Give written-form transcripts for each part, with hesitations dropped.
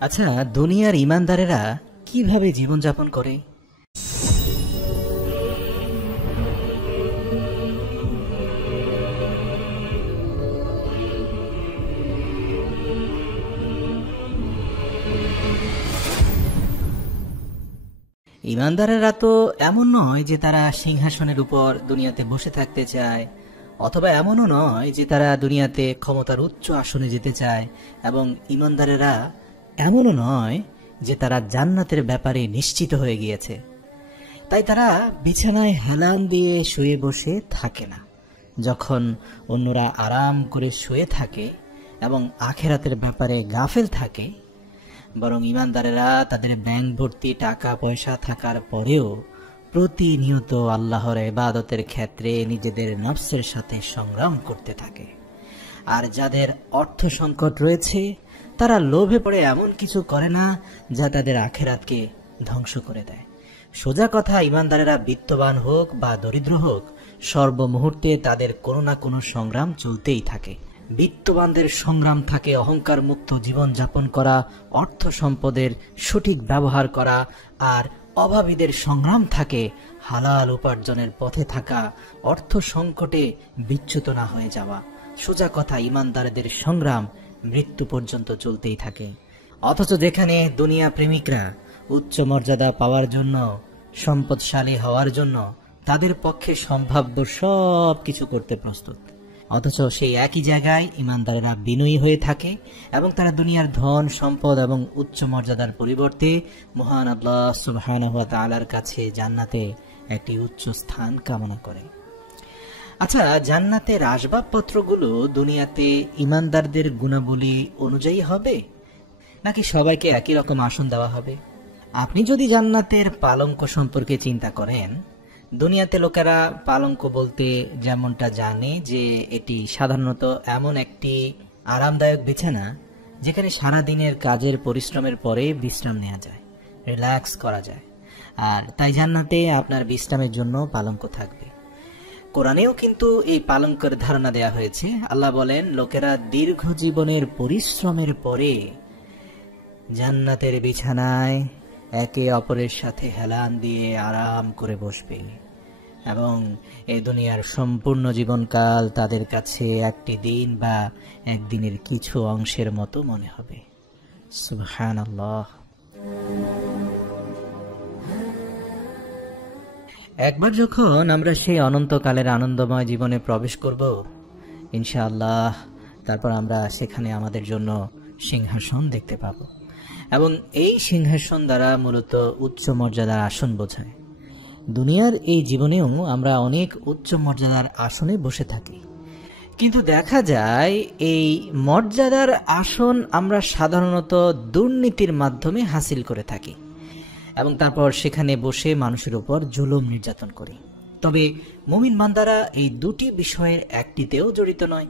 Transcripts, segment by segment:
আচ্ছা, দুনিয়ার ইমানদারেরা কিভাবে জীবনযাপন করে? ইমানদারেরা তো এমন নয় যে তারা সিংহাসনের উপর দুনিয়াতে বসে থাকতে চায়, অথবা এমনও নয় যে তারা দুনিয়াতে ক্ষমতার উচ্চ আসনে যেতে চায়, এবং ইমানদারেরা এমনও নয় যে তারা জান্নাতের ব্যাপারে নিশ্চিত হয়ে গিয়েছে। তাই তারা বিছানায় হেলান দিয়ে শুয়ে বসে থাকে না। যখন অন্যরা আরাম করে শুয়ে থাকে এবং আখেরাতের ব্যাপারে গাফেল থাকে, বরং ইমানদারেরা তাদের ব্যাংক ভর্তি টাকা পয়সা থাকার পরেও প্রতিনিয়ত আল্লাহর ইবাদতের ক্ষেত্রে নিজেদের নফসের সাথে সংগ্রাম করতে থাকে। আর যাদের অর্থ সংকট রয়েছে, তারা লোভে পড়ে এমন কিছু করে না যা তাদের আখেরাতকে ধ্বংস করে দেয়। সোজা কথা, ইমানদারেরা বিত্তবান হোক বা দরিদ্র হোক, সর্বমুহূর্তে তাদের কোনো না কোনো সংগ্রাম চলতেই থাকে। বিত্তবানদের সংগ্রাম থাকে অহংকার মুক্ত জীবন যাপন করা, অর্থ সম্পদের সঠিক ব্যবহার করা, আর অভাবীদের সংগ্রাম থাকে হালাল উপার্জনের পথে থাকা, অর্থ সংকটে বিচ্যুত না হয়ে যাওয়া। সোজা কথা, ইমানদারদের সংগ্রাম মৃত্যু পর্যন্ত চলতেই থাকে। অথচ যেখানে দুনিয়া প্রেমিকরা উচ্চ মর্যাদা পাওয়ার জন্য, সম্পদশালী হওয়ার জন্য তাদের পক্ষে সম্ভাব্য সব কিছু করতে প্রস্তুত, অথচ সেই একই জায়গায় ইমানদারেরা বিনয়ী হয়ে থাকে এবং তারা দুনিয়ার ধন সম্পদ এবং উচ্চ মর্যাদার পরিবর্তে মহান আল্লাহ সুবহানাহু ওয়া তাআলার কাছে জান্নাতে একটি উচ্চ স্থান কামনা করে। আচ্ছা, জান্নাতের আসবাবপত্রগুলো দুনিয়াতে ইমানদারদের গুণাবলী অনুযায়ী হবে, নাকি সবাইকে একই রকম আসন দেওয়া হবে? আপনি যদি জান্নাতের পালঙ্ক সম্পর্কে চিন্তা করেন, দুনিয়াতে লোকেরা পালঙ্ক বলতে যেমনটা জানে যে এটি সাধারণত এমন একটি আরামদায়ক বিছানা যেখানে সারাদিনের কাজের পরিশ্রমের পরে বিশ্রাম নেওয়া যায়, রিল্যাক্স করা যায়। আর তাই জান্নাতে আপনার বিশ্রামের জন্য পালঙ্ক থাকবে। কোরআনেও কিন্তু এই পালঙ্কের ধারণা দেয়া হয়েছে। আল্লাহ বলেন, লোকেরা দীর্ঘ জীবনের পরিশ্রমের পরে জান্নাতের বিছানায় একে অপরের সাথে হেলান দিয়ে আরাম করে বসবে এবং এই দুনিয়ার সম্পূর্ণ জীবনকাল তাদের কাছে একটি দিন বা একদিনের কিছু অংশের মতো মনে হবে। সুবহানাল্লাহ। একবার যখন আমরা সেই অনন্তকালের আনন্দময় জীবনে প্রবেশ করব ইনশাআল্লাহ, তারপর আমরা সেখানে আমাদের জন্য সিংহাসন দেখতে পাব, এবং এই সিংহাসন দ্বারা মূলত উচ্চ মর্যাদার আসন বোঝায়। দুনিয়ার এই জীবনেও আমরা অনেক উচ্চ মর্যাদার আসনে বসে থাকি, কিন্তু দেখা যায় এই মর্যাদার আসন আমরা সাধারণত দুর্নীতির মাধ্যমে হাসিল করে থাকি এবং তারপর সেখানে বসে মানুষের উপর জুলুম নির্যাতন করি। তবে মুমিন বান্দারা এই দুটি বিষয়ের একটিতেও জড়িত নয়,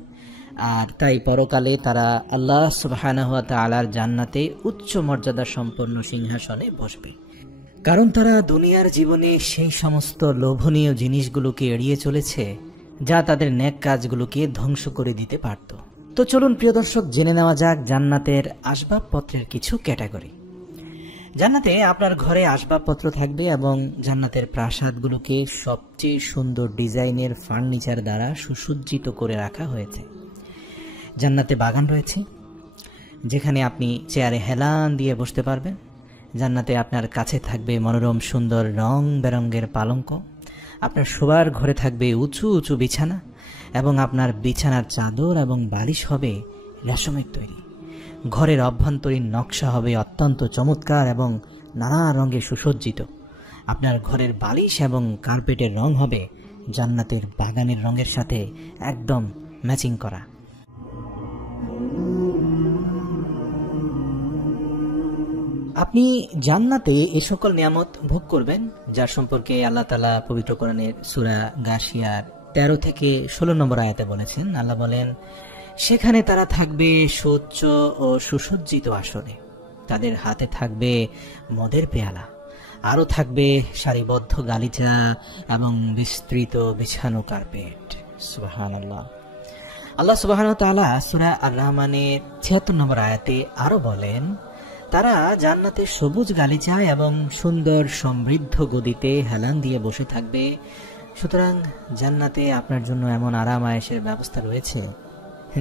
আর তাই পরকালে তারা আল্লাহ সুবহানাহু ওয়া তাআলার জান্নাতে উচ্চ মর্যাদা সম্পন্ন সিংহাসনে বসবে, কারণ তারা দুনিয়ার জীবনে সেই সমস্ত লোভনীয় জিনিসগুলোকে এড়িয়ে চলেছে যা তাদের নেক কাজগুলোকে ধ্বংস করে দিতে পারত। তো চলুন প্রিয় দর্শক, জেনে নেওয়া যাক জান্নাতের আসবাবপত্রের কিছু ক্যাটাগরি। জান্নাতে আপনার ঘরে আসবাবপত্র থাকবে এবং জান্নাতের প্রাসাদগুলোকে সবচেয়ে সুন্দর ডিজাইনের ফার্নিচার দ্বারা সুসজ্জিত করে রাখা হয়েছে। জান্নাতে বাগান রয়েছে যেখানে আপনি চেয়ারে হেলান দিয়ে বসতে পারবেন। জান্নাতে আপনার কাছে থাকবে মনোরম সুন্দর রং বেরঙের পালঙ্ক। আপনার শোবার ঘরে থাকবে উঁচু উঁচু বিছানা এবং আপনার বিছানার চাদর এবং বালিশ হবে রেশমের তৈরি। ঘরের অভ্যন্তরীণ নকশা হবে অত্যন্ত চমৎকার এবং নানা রঙে সুসজ্জিত। আপনার ঘরের বালিশ এবং কার্পেটের রং হবে জান্নাতের বাগানের রঙের সাথে একদম ম্যাচিং করা। আপনি জান্নাতে এই সকল নিয়ামত ভোগ করবেন যার সম্পর্কে আল্লাহ তাআলা পবিত্র কোরআনের সূরা গাশিয়ার 13 থেকে 16 নম্বর আয়াতে বলেছেন। আল্লাহ বলেন, সেখানে তারা থাকবে সুউচ্চ ও সুসজ্জিত আসনে, তাদের হাতে থাকবে মদের পেয়ালা, আরও থাকবে সারিবদ্ধ গালিচা এবং বিস্তৃত বিছানো কার্পেট। সুবহানাল্লাহ। আল্লাহ সুবহানাহু ওয়া তাআলা সূরা আর রহমানের 76 নম্বর আয়াতে আরো বলেন, তারা জান্নাতে সবুজ গালিচায় এবং সুন্দর সমৃদ্ধ গদিতে হেলান দিয়ে বসে থাকবে। সুতরাং জান্নাতে আপনার জন্য এমন আরাম আয়েশের ব্যবস্থা রয়েছে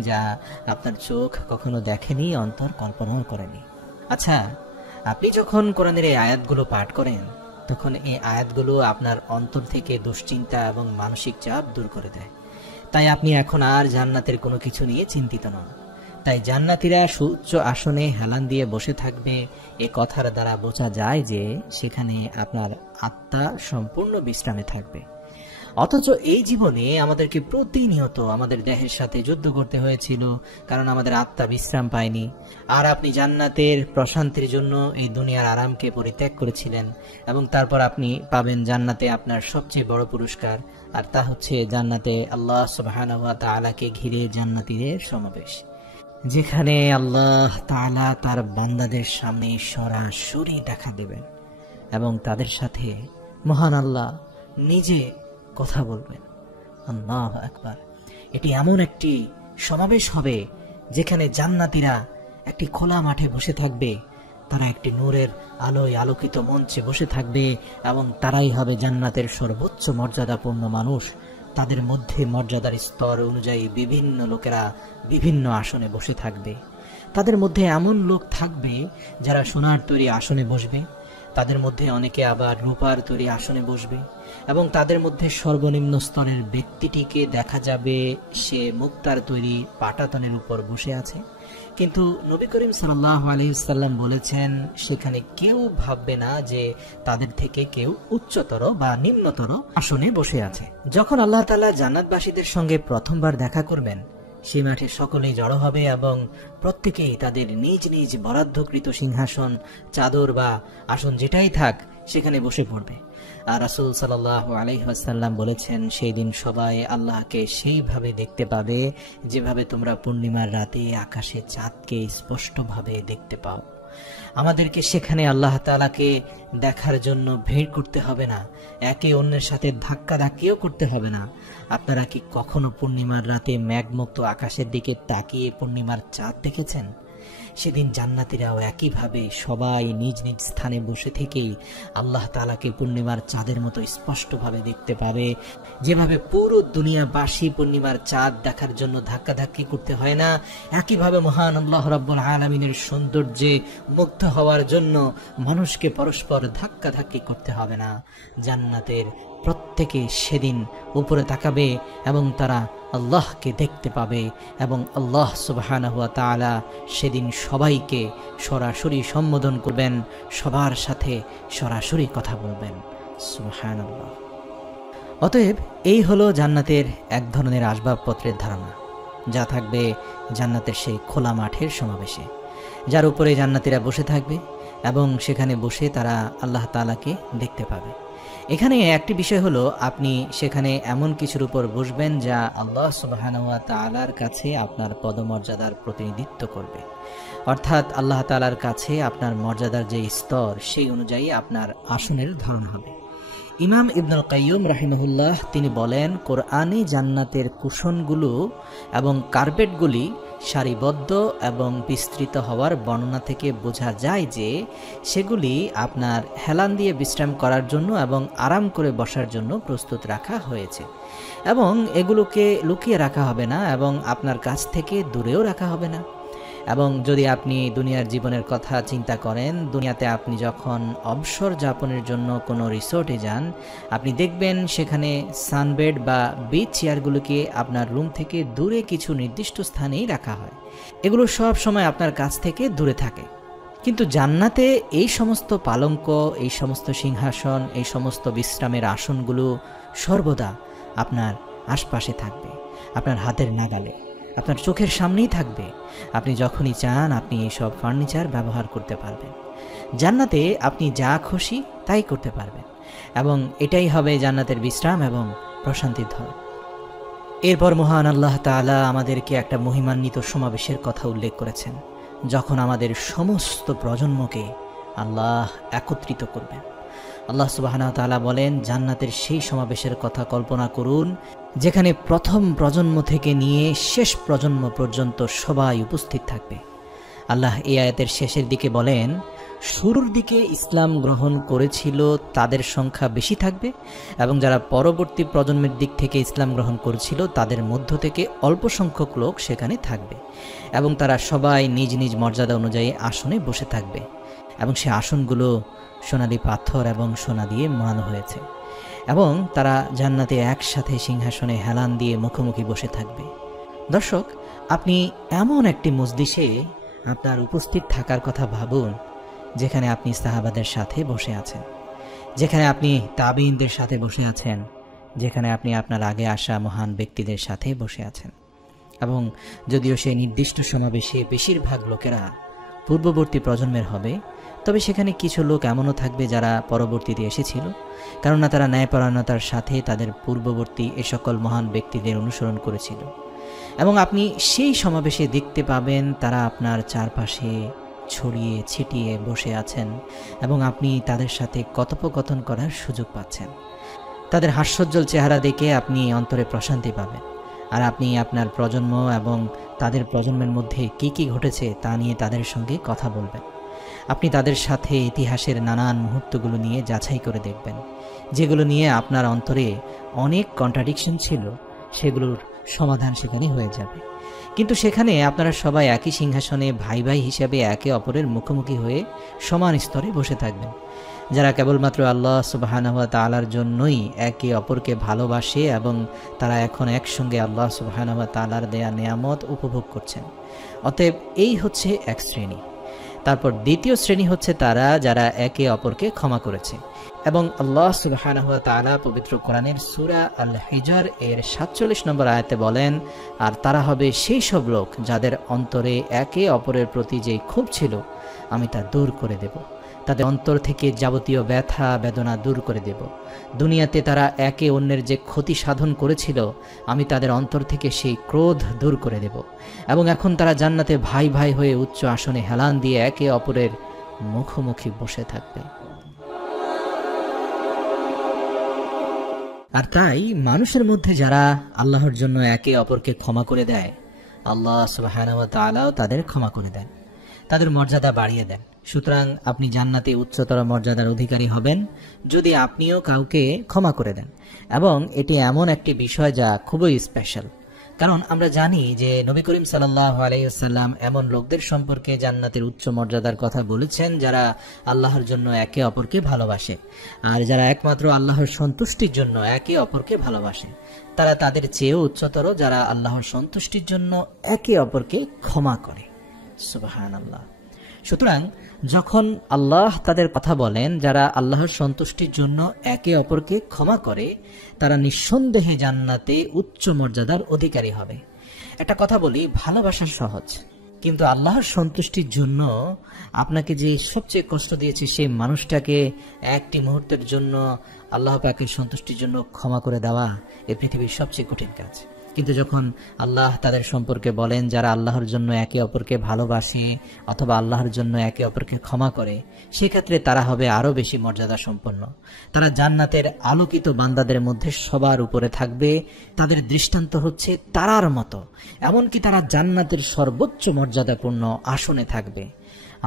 যা আপনার চোখ কখনো দেখেনি, অন্তর কল্পনাও করেনি। আচ্ছা, আপনি যখন কোরআনের এই আয়াতগুলো পাঠ করেন তখন এই আয়াতগুলো আপনার অন্তর থেকে দুশ্চিন্তা এবং মানসিক চাপ দূর করে দেয়। তাই আপনি এখন আর জান্নাতের কোনো কিছু নিয়ে চিন্তিত নন। তাই জান্নাতীরা সুউচ্চ আসনে হেলান দিয়ে বসে থাকবে, এ কথার দ্বারা বোঝা যায় যে সেখানে আপনার আত্মা সম্পূর্ণ বিশ্রামে থাকবে। অথচ এই জীবনে আমাদেরকে প্রতিনিয়ত আমাদের দেহের সাথে যুদ্ধ করতে হয়েছিল, কারণ আমাদের আত্মা বিশ্রাম পায়নি। আর আপনি জান্নাতের প্রশান্তির জন্য এই দুনিয়ার আরামকে পরিত্যাগ করেছিলেন, এবং তারপর আপনি পাবেন জান্নাতে আপনার সবচেয়ে বড় পুরস্কার, আর তা হচ্ছে জান্নাতে আল্লাহ সুবহানাহু ওয়া তাআলাকে ঘিরে জান্নাতীদের সমাবেশ, যেখানে আল্লাহ তাআলা তার বান্দাদের সামনে সরাসরি দেখা দেবেন এবং তাদের সাথে মহান আল্লাহ নিজে কথা বলবেন। আল্লাহু আকবার। এটি এমন একটি সমাবেশ হবে যেখানে জান্নাতীরা একটি খোলা মাঠে বসে থাকবে, তারা একটি নূরের আলোয় আলোকিত মঞ্চে বসে থাকবে এবং তারাই হবে জান্নাতের সর্বোচ্চ মর্যাদাপূর্ণ মানুষ। তাদের মধ্যে মর্যাদার স্তর অনুযায়ী বিভিন্ন লোকেরা বিভিন্ন আসনে বসে থাকবে। তাদের মধ্যে এমন লোক থাকবে যারা সোনার তৈরি আসনে বসবে, তাদের মধ্যে অনেকে আবার রূপার তৈরি আসনে বসবে, এবং তাদের মধ্যে সর্বনিম্ন স্তরের ব্যক্তিটিকে দেখা যাবে সে মুক্তার তৈরি পাটাতনের উপর বসে আছে। কিন্তু নবী করিম সাল্লাল্লাহু আলাইহি ওয়াসাল্লাম বলেছেন সেখানে কেউ ভাববে না যে তাদের থেকে কেউ উচ্চতর বা নিম্নতর আসনে বসে আছে। যখন আল্লাহ তাআলা জান্নাতবাসীদের সঙ্গে প্রথমবার দেখা করবেন, সেই মাঠে সকলেই জড়ো হবে এবং প্রত্যেকেই তাদের নিজ নিজ বরাদ্দকৃত সিংহাসন, চাদর বা আসন যেটাই থাক সেখানে বসে পড়বে। আর রাসূল সাল্লাল্লাহু আলাইহি ওয়াসাল্লাম বলেছেন সেই দিন সবাই আল্লাহকে সেইভাবে দেখতে পাবে যেভাবে তোমরা পূর্ণিমার রাতে আকাশে চাঁদকে স্পষ্টভাবে দেখতে পাও। আমাদেরকে সেখানে আল্লাহ তাআলাকে দেখার জন্য ভিড় করতে হবে না, একে অন্যের সাথে ধাক্কা ধাক্কিও করতে হবে না। আপনারা কি কখনো পূর্ণিমার রাতে মেঘমুক্ত আকাশের দিকে তাকিয়ে পূর্ণিমার চাঁদ দেখেছেন? সেদিন জান্নাতীরাও একইভাবে সবাই নিজ নিজ স্থানে বসে থেকেই আল্লাহ তাআলাকে পূর্ণিমার চাঁদের মতো স্পষ্টভাবে দেখতে পাবে। যেভাবে পুরো দুনিয়াবাসী পূর্ণিমার চাঁদ দেখার জন্য ধাক্কাধাক্কি করতে হয় না, একইভাবে মহান আল্লাহ রাব্বুল আলামিনের সৌন্দর্যে মুগ্ধ হওয়ার জন্য মানুষকে পরস্পর ধাক্কাধাক্কি করতে হবে না। জান্নাতের প্রত্যেকে সেদিন উপরে তাকাবে এবং তারা আল্লাহকে দেখতে পাবে, এবং আল্লাহ সুবহানাহু ওয়া তাআলা সেদিন সবাইকে সরাসরি সম্বোধন করবেন, সবার সাথে সরাসরি কথা বলবেন। সুবহানাল্লাহ। অতএব এই হলো জান্নাতের এক ধরনের আসবাবপত্রের ধারণা, যা থাকবে জান্নাতের সেই খোলা মাঠের সমাবেশে, যার উপরে জান্নাতীরা বসে থাকবে এবং সেখানে বসে তারা আল্লাহ তাআলাকে দেখতে পাবে। এখানে একটি বিষয় হলো, আপনি সেখানে এমন কিছুর উপর বসবেন যা আল্লাহ সুবহানাহু ওয়া তাআলার কাছে আপনার পদমর্যাদার প্রতিনিধিত্ব করবে। অর্থাৎ আল্লাহ তাআলার কাছে আপনার মর্যাদার যে স্তর সেই অনুযায়ী আপনার আসনের ধরন হবে। ইমাম ইবনুল কাইয়্যিম রাহিমাহুল্লাহ তিনি বলেন, কোরআনে জান্নাতের কুশনগুলো এবং কার্পেটগুলি সারিবদ্ধ এবং বিস্তৃত হওয়ার বর্ণনা থেকে বোঝা যায় যে সেগুলি আপনার হেলান দিয়ে বিশ্রাম করার জন্য এবং আরাম করে বসার জন্য প্রস্তুত রাখা হয়েছে, এবং এগুলোকে লুকিয়ে রাখা হবে না এবং আপনার কাছ থেকে দূরেও রাখা হবে না। এবং যদি আপনি দুনিয়ার জীবনের কথা চিন্তা করেন, দুনিয়াতে আপনি যখন অবসর যাপনের জন্য কোনো রিসোর্টে যান, আপনি দেখবেন সেখানে সানবেড বা বিচ চেয়ারগুলোকে আপনার রুম থেকে দূরে কিছু নির্দিষ্ট স্থানেই রাখা হয়। এগুলো সব সময় আপনার কাছ থেকে দূরে থাকে। কিন্তু জান্নাতে এই সমস্ত পালঙ্ক, এই সমস্ত সিংহাসন, এই সমস্ত বিশ্রামের আসনগুলো সর্বদা আপনার আশপাশে থাকবে, আপনার হাতের নাগালে, আপনার চোখের সামনেই থাকবে। আপনি যখনই চান আপনি এইসব ফার্নিচার ব্যবহার করতে পারবেন। জান্নাতে আপনি যা খুশি তাই করতে পারবেন, এবং এটাই হবে জান্নাতের বিশ্রাম এবং প্রশান্তির ধর। এরপর মহান আল্লাহ তাআলা আমাদেরকে একটা মহিমান্বিত সমাবেশের কথা উল্লেখ করেছেন, যখন আমাদের সমস্ত প্রজন্মকে আল্লাহ একত্রিত করবেন। আল্লাহ সুবহানাহু ওয়া তাআলা বলেন, জান্নাতের সেই সমাবেশের কথা কল্পনা করুন যেখানে প্রথম প্রজন্ম থেকে নিয়ে শেষ প্রজন্ম পর্যন্ত সবাই উপস্থিত থাকবে। আল্লাহ এই আয়াতের শেষের দিকে বলেন, শুরুর দিকে ইসলাম গ্রহণ করেছিল তাদের সংখ্যা বেশি থাকবে, এবং যারা পরবর্তী প্রজন্মের দিক থেকে ইসলাম গ্রহণ করেছিল তাদের মধ্য থেকে অল্প সংখ্যক লোক সেখানে থাকবে, এবং তারা সবাই নিজ নিজ মর্যাদা অনুযায়ী আসনে বসে থাকবে, এবং সে আসনগুলো সোনালী পাথর এবং সোনা দিয়ে মোড়ানো হয়েছে, এবং তারা জান্নাতে একসাথে সিংহাসনে হেলান দিয়ে মুখোমুখি বসে থাকবে। দর্শক, আপনি এমন একটি মজলিসে আপনার উপস্থিত থাকার কথা ভাবুন যেখানে আপনি সাহাবাদের সাথে বসে আছেন, যেখানে আপনি তাবিঈনদের সাথে বসে আছেন, যেখানে আপনি আপনার আগে আসা মহান ব্যক্তিদের সাথে বসে আছেন। এবং যদিও সেই নির্দিষ্ট সমাবেশে বেশিরভাগ লোকেরা পূর্ববর্তী প্রজন্মের হবে, তবে সেখানে কিছু লোক এমনও থাকবে যারা পরবর্তীতে এসেছিল, কেননা তারা ন্যায়পরায়ণতার সাথে তাদের পূর্ববর্তী এ সকল মহান ব্যক্তিদের অনুসরণ করেছিল। এবং আপনি সেই সমাবেশে দেখতে পাবেন তারা আপনার চারপাশে ছড়িয়ে ছিটিয়ে বসে আছেন, এবং আপনি তাদের সাথে কথোপকথন করার সুযোগ পাচ্ছেন। তাদের হাস্যোজ্জ্বল চেহারা দেখে আপনি অন্তরে প্রশান্তি পাবেন, আর আপনি আপনার প্রজন্ম এবং তাদের প্রজন্মের মধ্যে কী কী ঘটেছে তা নিয়ে তাদের সঙ্গে কথা বলবেন। আপনি তাদের সাথে ইতিহাসের নানান মুহূর্তগুলো নিয়ে যাচাই করে দেখবেন, যেগুলো নিয়ে আপনার অন্তরে অনেক কন্ট্রাডিকশন ছিল, সেগুলোর সমাধান সেখানে হয়ে যাবে। কিন্তু সেখানে আপনারা সবাই একই সিংহাসনে ভাই ভাই হিসাবে একে অপরের মুখোমুখি হয়ে সমান স্তরে বসে থাকবেন। যারা কেবলমাত্র আল্লাহ সুবহানাহু ওয়া তাআলার জন্যই একে অপরকে ভালোবাসে, এবং তারা এখন একসঙ্গে আল্লাহ সুবহানাহু ওয়া তাআলার দেয়া নেয়ামত উপভোগ করছেন। অতএব এই হচ্ছে এক শ্রেণী। তারপর দ্বিতীয় শ্রেণী হচ্ছে তারা যারা একে অপরকে ক্ষমা করেছে, এবং আল্লাহ সুবহানাহু ওয়া তাআলা পবিত্র কোরআনের সূরা আল হিজর এর ৪৭ নম্বর আয়াতে বলেন, আর তারা হবে সেই সব লোক যাদের অন্তরে একে অপরের প্রতি যে ক্ষোভ ছিল আমি তা দূর করে দেব, তাদের অন্তর থেকে যাবতীয় ব্যথা বেদনা দূর করে দেব। দুনিয়াতে তারা একে অন্যের যে ক্ষতি সাধন করেছিল আমি তাদের অন্তর থেকে সেই ক্রোধ দূর করে দেব, এবং এখন তারা জান্নাতে ভাই ভাই হয়ে উচ্চ আসনে হেলান দিয়ে একে অপরের মুখোমুখি বসে থাকবে। আর তাই মানুষের মধ্যে যারা আল্লাহর জন্য একে অপরকে ক্ষমা করে দেয়, আল্লাহ সুবহানাহু ওয়া তাআলাও তাদের ক্ষমা করে দেন, তাদের মর্যাদা বাড়িয়ে দেন। সুতরাং আপনি জান্নাতে উচ্চতর মর্যাদার অধিকারী হবেন যদি আপনিও কাউকে ক্ষমা করে দেন। এবং এটি এমন একটি বিষয় যা খুবই স্পেশাল, কারণ আমরা জানি যে নবী করিম সাল্লাল্লাহু আলাইহি ওয়াসাল্লাম এমন লোকদের সম্পর্কে জান্নাতের উচ্চ মর্যাদার কথা বলেছেন যারা আল্লাহর জন্য একে অপরকে ভালোবাসে, আর যারা একমাত্র আল্লাহর সন্তুষ্টির জন্য একে অপরকে ভালোবাসে তারা তাদের চেয়েও উচ্চতর, যারা আল্লাহর সন্তুষ্টির জন্য একে অপরকে ক্ষমা করে। সুবহানাল্লাহ। সুতরাং যখন আল্লাহ তাদের কথা বলেন যারা আল্লাহর সন্তুষ্টির জন্য একে অপরকে ক্ষমা করে, তারা নিঃসন্দেহে জান্নাতে উচ্চ মর্যাদার অধিকারী হবে। একটা কথা বলি, ভালোবাসা সহজ, কিন্তু আল্লাহর সন্তুষ্টির জন্য আপনাকে যে সবচেয়ে কষ্ট দিয়েছে সেই মানুষটাকে একটি মুহূর্তের জন্য আল্লাহ পাকের সন্তুষ্টির জন্য ক্ষমা করে দেওয়া এই পৃথিবীর সবচেয়ে কঠিন কাজ। কিন্তু যখন আল্লাহ তাদের সম্পর্কে বলেন যারা আল্লাহর জন্য একে অপরকে ভালোবাসে অথবা আল্লাহর জন্য একে অপরকে ক্ষমা করে, সেক্ষেত্রে তারা হবে আরো বেশি মর্যাদা সম্পন্ন। তারা জান্নাতের আলোকিত বান্দাদের মধ্যে সবার উপরে থাকবে, তাদের দৃষ্টান্ত হচ্ছে তারার মতো, এমনকি তারা জান্নাতের সর্বোচ্চ মর্যাদাপূর্ণ আসনে থাকবে।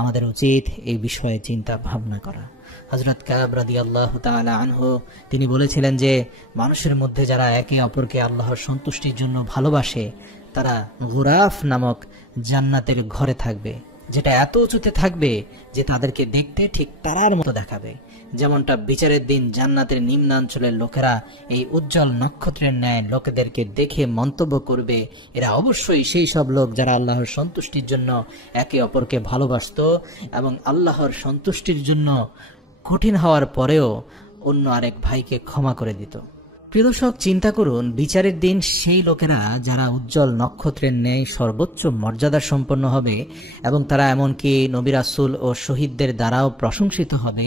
আমাদের উচিত এই বিষয়ে চিন্তা ভাবনা করা। হযরত কাব রাদিয়াল্লাহু তাআলা আনহু তিনি বলেছিলেন যে মানুষের মধ্যে যারা একে অপরকে আল্লাহর সন্তুষ্টির জন্য ভালোবাসে তারা গুরাফ নামক জান্নাতের ঘরে থাকবে, যেটা এত উঁচুতে থাকবে যে তাদেরকে দেখতে ঠিক তারার মতো দেখাবে। যেমনটা বিচারের দিন জান্নাতের নিম্নাঞ্চলের লোকেরা এই উজ্জ্বল নক্ষত্রের ন্যায় লোকেদেরকে দেখে মন্তব্য করবে, এরা অবশ্যই সেই সব লোক যারা আল্লাহর সন্তুষ্টির জন্য একে অপরকে ভালোবাসতো এবং আল্লাহর সন্তুষ্টির জন্য কঠিন হওয়ার পরেও অন্য আরেক ভাইকে ক্ষমা করে দিত। প্রিয় দর্শক, চিন্তা করুন, বিচারের দিন সেই লোকেরা যারা উজ্জ্বল নক্ষত্রের ন্যায় সর্বোচ্চ মর্যাদা সম্পন্ন হবে এবং তারা এমনকি নবী রাসূল ও শহীদদের দ্বারাও প্রশংসিত হবে,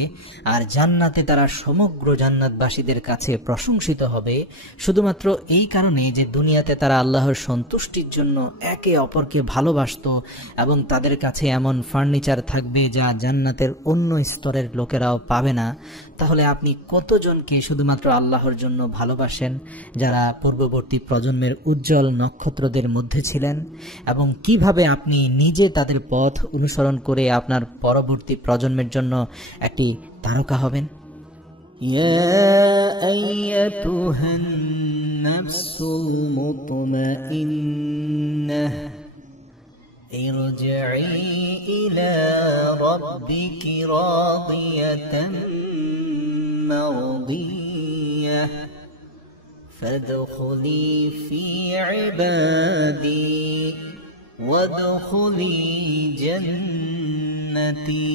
আর জান্নাতে তারা সমগ্র জান্নাতবাসীদের কাছে প্রশংসিত হবে শুধুমাত্র এই কারণে যে দুনিয়াতে তারা আল্লাহর সন্তুষ্টির জন্য একে অপরকে ভালোবাসতো এবং তাদের কাছে এমন ফার্নিচার থাকবে যা জান্নাতের অন্য স্তরের লোকেরাও পাবে না। তাহলে আপনি কতজনকে শুধুমাত্র আল্লাহর জন্য ভালোবাসেন ভালোবাসেন, যারা পূর্ববর্তী প্রজন্মের উজ্জ্বল নক্ষত্রদের মধ্যে ছিলেন, এবং কিভাবে আপনি নিজে তাদের পথ অনুসরণ করে আপনার পরবর্তী প্রজন্মের জন্য একটি তারকা হবেন। ইয়া আইয়াতুহান নাফসুল মুতমাইন্নাহ ইরজিই ইলা রাব্বিকি রাদিয়াতান মারদিয়াহ ফাদখুলি ফি ইবাদি ওয়াদখুলি জান্নাতি।